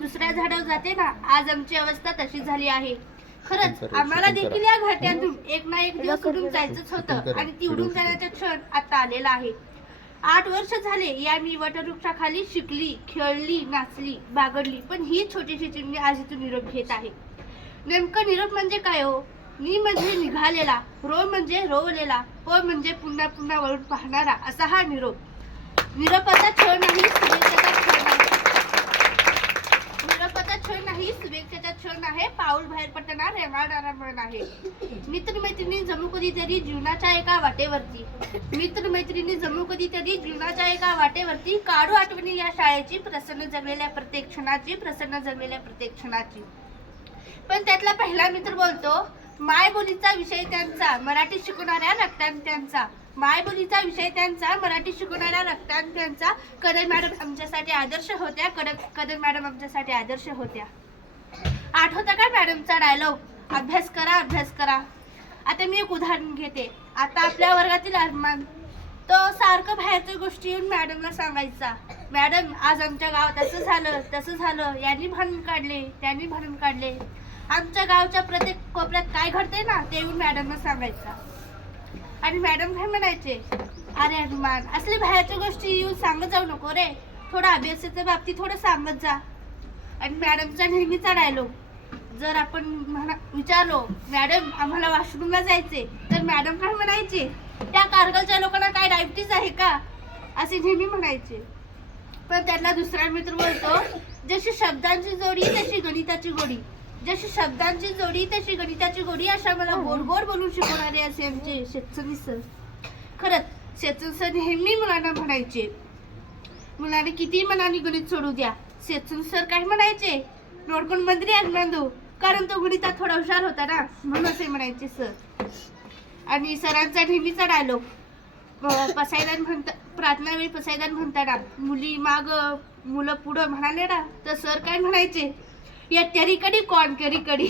दुसऱ्या झाडावर जाते ना आज आमची अवस्था तशी झाली आहे. खरंच आम्हाला देखील या घाट्यातून एक ना एक दिवस उडून जायचंच होतं आणि ती उडून जाण्याचा क्षण आता आलेला आहे. आठ वर्ष झाले या मी वटवृक्षाखाली शिकली खेळली नाचली बागडली पण ही छोटीशी चिमणी आज इथून निरोप घेत आहे. नेमकं निरोप म्हणजे काय हो? नि म्हणजे निघालेला रो म्हणजे रोवलेला प म्हणजे पुन्हा पुन्हा वळून पाहणारा असा हा निरोप. निरोपाचा छळ नाही क्षण नाही निरोपाचा क्षण आहे. पाऊल बाहेर पडताना रेंगाळणारा मन आहे. मित्रमैत्रिणी जमू कधीतरी जीवनाच्या एका वाटेवरती. मित्रमैत्रिणी जमू कधीतरी जीवनाच्या एका वाटेवरती. काढू आठवणी या शाळेची प्रसन्न जगलेल्या प्रत्येक क्षणाची प्रसन्न जगलेल्या प्रत्येक क्षणाची. पण त्यातला पहिला मित्र बोलतो मायबोलीचा विषय त्यांचा मराठी शिकवणाऱ्या रक्तांत्यांचा. मायबोलीचा विषय त्यांचा मराठी शिकवणाऱ्या रक्तांत्यांचा कदर मॅडम आमच्यासाठी आदर्श होत्या कडक कदर मॅडम आमच्यासाठी आदर्श होत्या. आठवतं का मॅडमचा डायलॉग अभ्यास करा अभ्यास करा. आता मी एक उदाहरण घेते. आता आपल्या वर्गातील अरमान तो सारखं बाहेरच्या गोष्टी येऊन मॅडमला सांगायचा. मॅडम आज आमच्या गावात असं झालं तसं झालं. यांनी भरून काढले त्यांनी भरून काढले. आमच्या गावच्या प्रत्येक कोपऱ्यात काय घडते ना? ते येऊन मॅडमला सांगायचा. आणि मॅडम काय म्हणायचे? अरे हनुमान असले बाहेरच्या गोष्टी येऊन सांगत जाऊ नको रे. थोडं अभ्यासाच्या बाबतीत थोडं सांगत जा. आणि मॅडमचा नेहमीचा डायलॉग जर आपण म्हणा विचारलो मॅडम आम्हाला वॉशरूमला जायचे तर मॅडम काय म्हणायचे? त्या कारगलच्या लोकांना काय डायबिटीज आहे का? असे नेहमी म्हणायचे. पण त्यांना दुसरा मित्र बोलतो जशी शब्दांची जोडी तशी गणिताची गोडी. जशी शब्दांची जोडी तशी गणिताची गोडी अशा मला गोड गोड बोलून शिकवणारे असे आमचे शेतसनी सर. खरंच शेतसन सर नेहमी मुलांना म्हणायचे मुलाने किती मनाने गणित सोडू द्या शेतसन सर काय म्हणायचे? नोडकोण मंत्री अज्ञानदो कारण तो गणितात थोडा हुशार होता ना म्हणून असे म्हणायचे सर. आणि सरांचा नेहमीचा डायलॉग पसायदान म्हणता प्रार्थना वेळी पसायदान म्हणताना मुली माग मुलं पुढं म्हणाले ना तर सर काय म्हणायचे? या तेरी कडी कोण करी कडी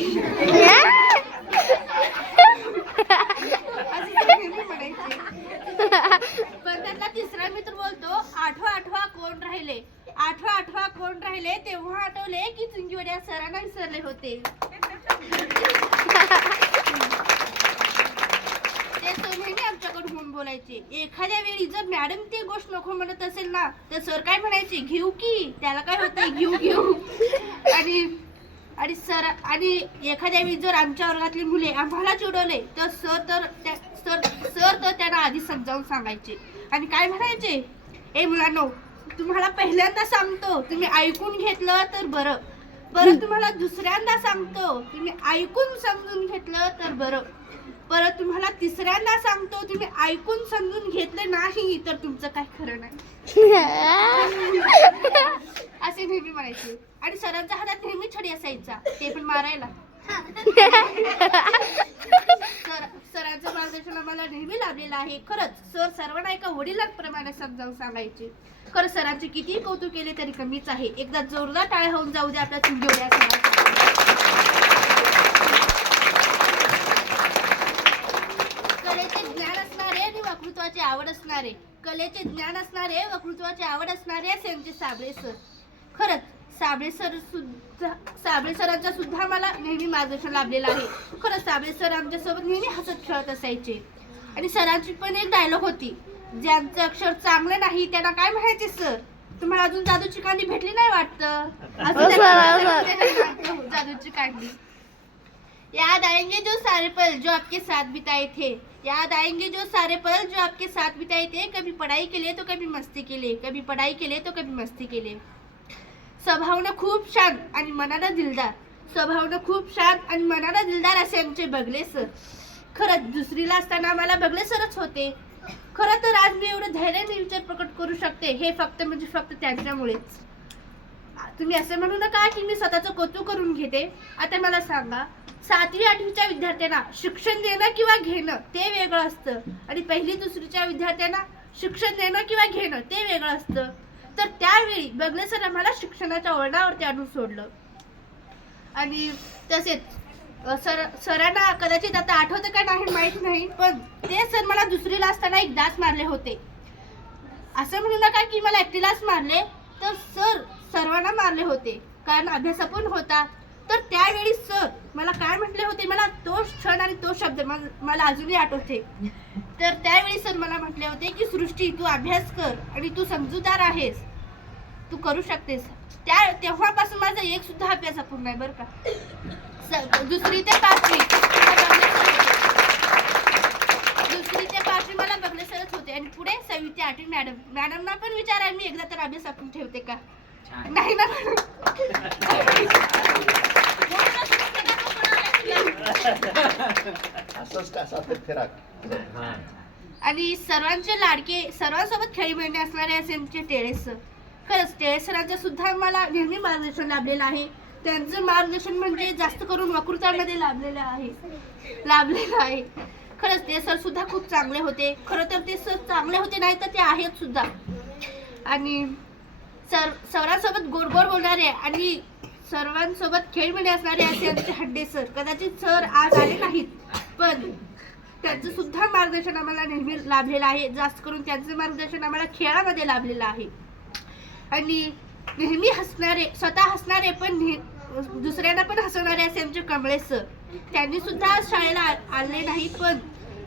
पण त्यातला तिसरा मित्र बोलतो आठवा आठवा कोण राहिले? आठवा आठवा कोण राहिले? तेव्हा आठवले की चुंगीवड्या सरांना विसरले होते. ते सर नेहमी आमच्याकडे होऊन बोलायचे. एखाद्या वेळी जर मॅडम ती गोष्ट नको म्हणत असेल ना तर सर काय म्हणायचे? घेऊ की? त्याला काय होतंय? घेऊ घेऊ. आणि आणि सर आणि एखाद्या वेळी जर आमच्या वर्गातली मुले आम्हाला चिडवले तर सर तर त्या सर सर तर त्यांना आधी समजावून सांगायचे. आणि काय म्हणायचे? ए मुलांनो तुम्हाला पहिल्यांदा सांगतो तुम्ही ऐकून घेतलं तर बरं. बरं तुम्हाला दुसऱ्यांदा सांगतो तुम्ही ऐकून समजून घेतलं तर बरं. परत तुम्हाला तिसऱ्यांदा सांगतो तुम्ही ऐकून समजून घेतलं नाही तर तुमचं काय खरं नाही. असे नेहमी म्हणायचे. आणि सरांच्या हातात नेहमी छडी असायचा. ते पण मारायला. सर सरांचं मार्गदर्शन आम्हाला नेहमी लाभलेलं आहे. खरंच सर सर्वांना एका वडिलांप्रमाणे समजावून सांगायचे. खरं सरांचे किती कौतुक केले तरी कमीच आहे. एकदा जोरदार टाळ्या होऊन जाऊ दे आपल्या सरांसाठी कलेचे ज्ञान असणारे आणि वक्तृत्वाची आवड असणारे. कलेचे ज्ञान असणारे वक्तृत्वाची आवड असणारे असे आमचे साबळे सर. खरंच साबळे सर सुद्धा साबळे सरांचा सुद्धा मला नेहमी मार्गदर्शन लाभलेलं आहे. खरंच साबळे सर आमच्यासोबत नेहमी हसत खेळत असायचे. आणि सरांची पण एक डायलॉग होती. ज्यांचं अक्षर चांगलं नाही त्यांना काय म्हणायचे सर तुम्हाला अजून जादूची कांडी भेटली नाही वाटतं? जादूची कांडी. याद आएंगे जो सारे पल जो आपके साथ बिताए थे. याद आएंगे जो सारे पल जो आपके साथ बिताए थे. कभी पढ़ाई के लिए तो कभी मस्ती के लिए कभी पढ़ाई के लिए तो कभी मस्ती के लिए. स्वभावनं खूप शांत आणि मनानं दिलदार. स्वभावनं खूप शांत आणि मनानं दिलदार असे आमचे बगले सर खरंच दुसरीला असताना मला बगले सरच होते. खरं तर आज मी एवढं धैर्याने विचार प्रकट करू शकते हे फक्त म्हणजे फक्त त्यांच्यामुळेच. तुम्ही असं म्हणू नका की मी स्वतःचं कौतुक करून घेते. आता मला सांगा सातवी आठवीच्या विद्यार्थ्यांना शिक्षण देणं किंवा घेणं ते वेगळं असतं. आणि पहिली दुसरीच्या विद्यार्थ्यांना शिक्षण देणं किंवा घेणं ते वेगळं असतं. तर त्यावेळी बगले सर आम्हाला शिक्षणाच्या वळणावरती आणून सोडलं. आणि तसेच सर सरांना कदाचित आता आठवतं का नाही माहीत नाही पण ते सर मला दुसरीला असताना एक डास मारले होते. असं म्हणू नका की मला एकटीलाच मारले तर सर सर्वांना मारले होते कारण अभ्यास पण होता. तर त्यावेळी सर मला काय म्हटले होते मला तो क्षण आणि तो शब्द मला अजूनही आठवते. तर त्यावेळी सर मला म्हटले होते की सृष्टी तू अभ्यास कर आणि तू समजूदार आहेस. तू करू शकतेस. त्या तेव्हापासून माझा एक सुद्धा अभ्यास अपूर्ण आहे बरं का. दुसरी ते पाचवी. दुसरी ते पाचवी मला बघले सरच होते. आणि पुढे सहावी ते आठवी मॅडम मॅडमना पण विचारा मी एकदा तर अभ्यास आपण ठेवते का? नाही ना हा. आणि सर्वांचे लाडके सर्वांसोबत खेळी मिळणे असणारे असे आमचे टेळेस सर खरंच ते सरांचं सुद्धा मला नेहमी मार्गदर्शन लाभलेलं आहे. त्यांचं मार्गदर्शन म्हणजे जास्त करून वकृतामध्ये लाभलेलं आहे. लाभलेलं आहे. खरंच ते सर सुद्धा खूप चांगले होते. खरं तर ते सर चांगले होते नाही तर ते आहेत सुद्धा. आणि सर सर्वांसोबत गोरगोर बोलणारे आणि सर्वांसोबत खेळमेळे असणारे असे आमचे हड्डे सर. कदाचित सर आज आले नाहीत पण त्यांचं सुद्धा मार्गदर्शन आम्हाला नेहमी लाभलेलं आहे. जास्त करून त्यांचं मार्गदर्शन आम्हाला खेळामध्ये लाभलेलं आहे. आणि नेहमी हसणारे स्वतः हसणारे पण नेह- दुसऱ्यांना पण हसवणारे असे आमचे कमळे सर त्यांनी सुद्धा शाळेला आले नाही पण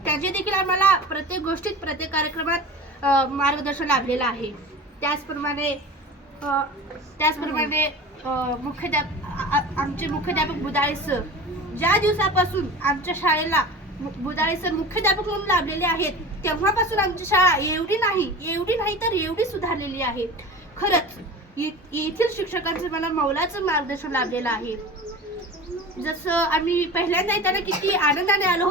त्यांचे देखील आम्हाला प्रत्येक गोष्टीत प्रत्येक कार्यक्रमात मार्गदर्शन लाभलेलं आहे. त्याचप्रमाणे त्याचप्रमाणे मुख्याध्यापक मुख्याध्याप आमचे मुख्याध्यापक बुदाळे सर ज्या दिवसापासून आमच्या शाळेला मु- बुदाळे सर मुख्याध्यापक म्हणून लाभलेले आहेत तेव्हापासून आमची शाळा एवढी नाही एवढी नाही तर एवढी सुधारलेली आहे. खरंच येथील शिक्षकांचं मला मौलाचं मार्गदर्शन लाभलेलं आहे. जसं आम्ही पहिल्यांदा येताना किती आनंदाने आलो